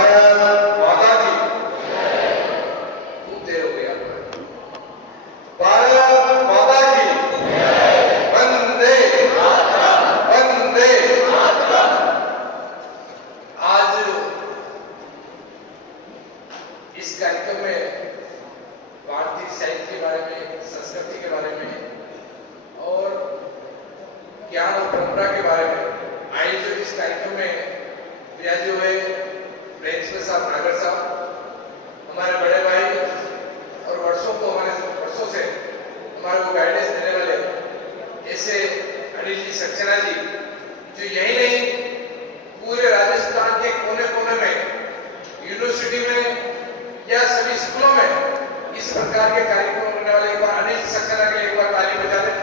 भारत माता की। खूब देर हो गई आपको। भारत माता की। वंदे वंदे। आज इस कार्यक्रम में भारतीय साहित्य के बारे में, संस्कृति के बारे में और ज्ञान और परंपरा के बारे में आयोजित इस कार्यक्रम में विराजे हुए प्रिंसिपल साहब नागर साहब, हमारे बड़े भाई और वर्षों से हमारे को गाइडेंस देने वाले ऐसे अनिल जी सक्सेना जी, जो यही नहीं पूरे राजस्थान के कोने कोने में यूनिवर्सिटी में या सभी स्कूलों में इस प्रकार के कार्यक्रम होने वाले, एक बार अनिल सक्सेना के लिए एक बार ताली बजा दें।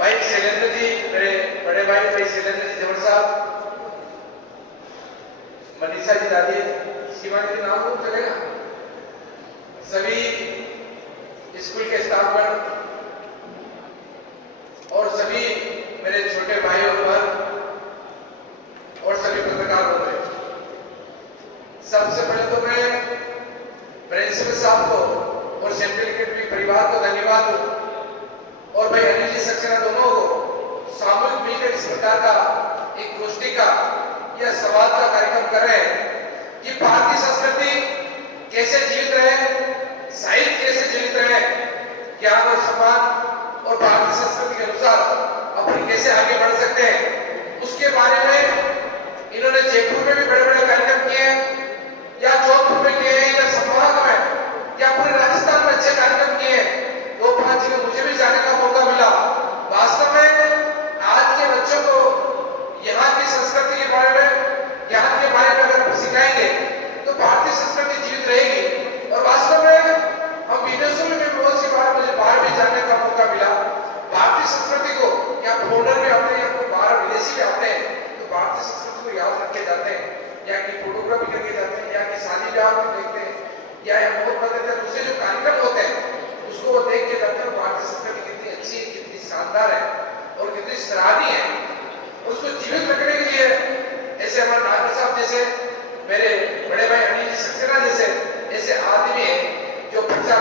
भाई शैलेंद्र जी, मेरे बड़े भाई शैलेंद्र जी जवर साहब, मनीषा जी दादी, शिवानी जी, नाम खूब चलेगा, सभी स्कूल के स्टाफगण और सभी मेरे छोटे भाई और बहन और सभी पत्रकार होंगे। सबसे पहले तो मैं प्रिंसिपल साहब को और सेंट्रल अकेडमी परिवार को धन्यवाद दूं और भाई अनिल जी सक्सेना दोनों को सामूहिक मिलकर इस प्रकार का एक गोष्ठी का या संवाद का कार्यक्रम कर रहे हैं कि भारतीय संस्कृति कैसे जीवित रहे, साहित्य कैसे जीवित रहे, ज्ञान और सम्मान और भारतीय संस्कृति के अनुसार अपन कैसे आगे बढ़ सकते हैं, उसके बारे में इन्होंने जयपुर में भी बड़े बड़े कार्यक्रम किए हैं या जोधपुर में किए हैं या संभाग में या पूरे राजस्थान में अच्छे कार्यक्रम किए हैं। 2-5 जगह मुझे भी जाने का मौका मिला। वास्तव में आज के बच्चों को यहाँ की संस्कृति के बारे में, ज्ञान के बारे में अगर सिखाएंगे तो भारतीय संस्कृति जीवित रहेगी। और वास्तव में हम विदेशों में भी बहुत सी बार मुझे बाहर भी जाने का मौका मिला। भारतीय संस्कृति को या फॉरेनर भी आते हैं या बाहर विदेशी भी आते हैं तो भारतीय संस्कृति को याद रख के जाते हैं, या की फोटोग्राफी करके जाते हैं, या की शादी ब्याह में देखते हैं, या बहुत बड़े दूसरे जो कार्यक्रम होते हैं उसको वो देख के जाते हैं। भारतीय संस्कृति कितनी अच्छी है, कितनी शानदार है और कितनी सराहनीय है। उसको जीवित रखने के लिए ऐसे हमारे नागर साहब जैसे, मेरे बड़े भाई अनिल जी सक्सेना जैसे ऐसे आदमी हैं जो प्रचार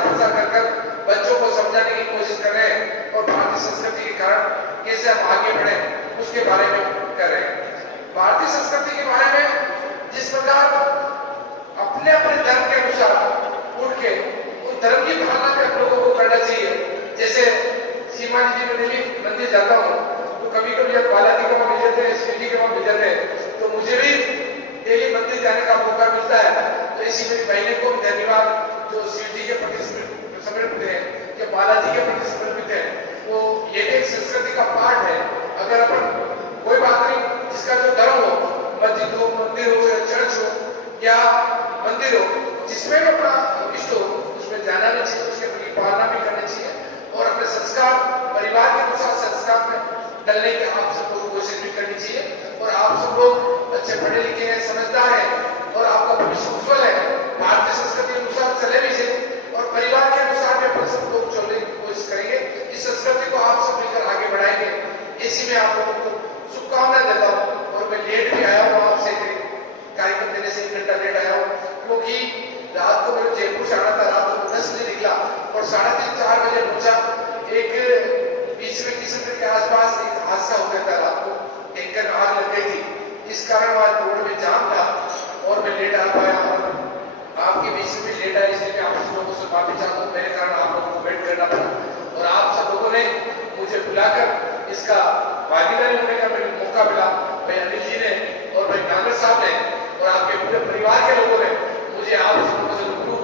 कर बच्चों को समझाने की कोशिश कर रहे हैं और भारतीय संस्कृति के कारण कैसे हम आगे बढ़े उसके बारे में कर रहे हैं। भारतीय संस्कृति के बारे में जिस प्रकार अपने अपने धर्म के अनुसार उठ के उस धर्म की पालना पे लोगों को करना चाहिए। जैसे सीमानी जी, मैं भी मंदिर जाता हूँ तो कभी कभी जब बालाजी का मिल जाते हैं, शिव जी का मिल जाते हैं, तो मुझे भी डेली मंदिर जाने का मौका मिलता है। तो इसी मेरी बहने को धन्यवाद जो शिव जी के प्रति समर्पित है, जो बालाजी के प्रति समर्पित है। वो ये भी एक संस्कृति का पार्ट है। अगर अपन कोई बात नहीं, जिसका जो धर्म हो, मस्जिद हो, मंदिर हो या चर्च हो या मंदिर हो, जिसमें भी अपना इष्ट हो उसमें जाना भी चाहिए, उसके प्रति पालना भी करनी चाहिए और अपने संस्कार परिवार के अनुसार संस्कार में डलने की आप सब लोगों को कोशिश भी करनी चाहिए। और आप सब लोग अच्छे पढ़े लिखे हैं, समझदार हैं और आपका भविष्य उज्ज्वल है। भारतीय संस्कृति के अनुसार चले भी चाहिए और परिवार के अनुसार भी अपन सब लोग चलने की कोशिश करेंगे। इस संस्कृति को आप सब मिलकर आगे बढ़ाएंगे, इसी में आप लोगों को शुभकामनाएं देता हूँ। और मैं लेट भी आया हूँ, आपसे कार्यक्रम देने से 1 घंटा लेट आया हूँ क्योंकि रात को मेरे जयपुर से आना था। रात को 10 बजे निकला और 3:30-4 बजे पहुंचा। एक बीच में किसी के आसपास एक हादसा हो गया था, रात को टैंकर में आग लग गई थी, इस कारण वहां रोड में जाम था और मैं लेट आ पाया और आपके बीच में लेट आया, इसलिए मैं आप सब लोगों से माफी चाहता हूँ। मेरे कारण आप लोगों को वेट करना पड़ा और आप सब लोगों ने मुझे बुलाकर इसका भागीदारी होने का मुझे मौका मिला। भाई अनिल जी ने और भाई नागर साहब ने और आपके पूरे परिवार के लोगों ने मुझे आप सबको से रूबरू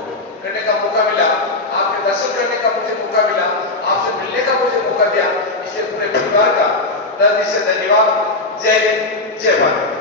करने का मौका मिला, आपके दर्शन करने का मुझे मौका मिला, आपसे मिलने का मुझे मौका दिया। इसलिए पूरे परिवार का दिल से धन्यवाद। जय हिंद, जय भारत।